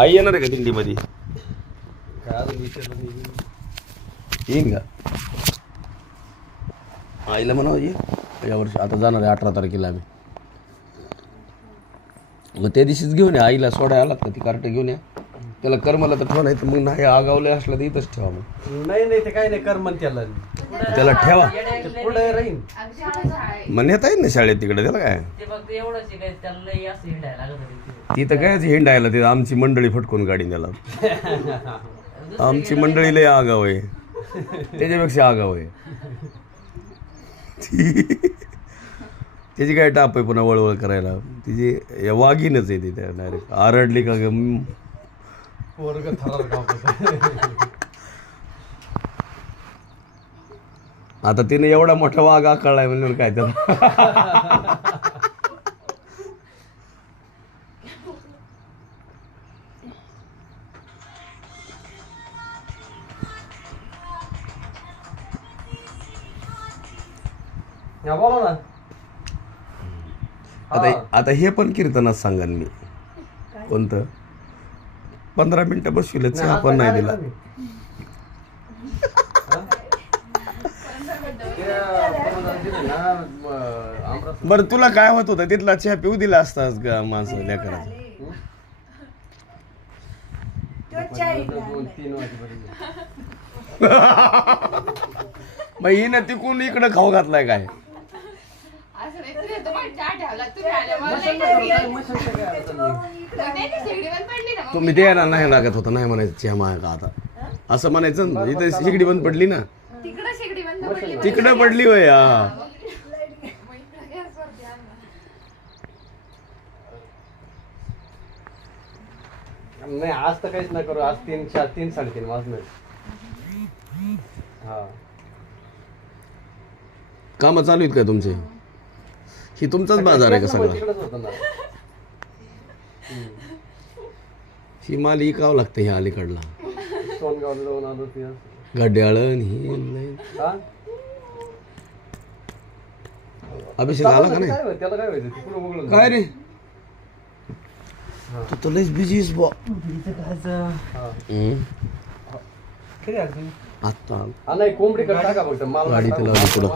आई येणार आहे का दिंडीमध्ये? येईन का? आईला म्हणावं ये यावर्षी. आता जाणार आहे 18 तारखेला आम्ही. मग त्या दिवशीच घेऊन या आईला. सोडाय आलात का ती कार्ट घेऊन या. त्याला करमला तर ठेवा, नाही तर मग नाही आगावले असलं तर इथंच ठेवा. मग नाही ते काही नाही करमन त्याला ठेवा. पुढे राहीन मग नेता येईल ना शाळेत तिकडे. त्याला काय तिथं काय हिंडायला ते आमची मंडळी फटकून गाडी त्याला. आमची मंडळी लय आगाव आहे, त्याच्यापेक्षा आगाव आहे. त्याची काय टाप आहे पुन्हा वळवळ करायला. तिची वाघीनच आहे ती. त्या डायरेक्ट आरडली का आता तिने एवढा मोठा वाघ आकळलाय म्हणजे काय त्याला. बोला ना. आता हे पण कीर्तनात सांगा मी. कोणतं? 15 मिनिटं बसविलं चहा पण नाही दिला. बरं तुला काय होत होतं? तिथला चहा पिऊ दिला असतास का माणसं लेकराचं? मग हिनं तिकून इकडं खाऊ घातलाय काय? तुम्ही द्यायला नाही लागत होता. नाही म्हणायचं चहा मागा आता असं म्हणायचं ना. इथे शेगडी बंद पडली ना. तिकडं पडली होय. नाही आज तर काहीच नाही करू. आज 3, 4, 3, 3:30 वाजले. हा काम चालू आहेत काय तुमचे? ही तुमचाच बाजार आहे का सगळा? ही माल इकावं लागतं ह्या अलीकडला. गड्याळण ही अभिषेक आला का नाही? त्याला काय व्हायचं? काय रे तू तर लयच बिझी आहेस बुवा. आता नाही कोंबडी टाका फक्त गाडी लावली पुढं.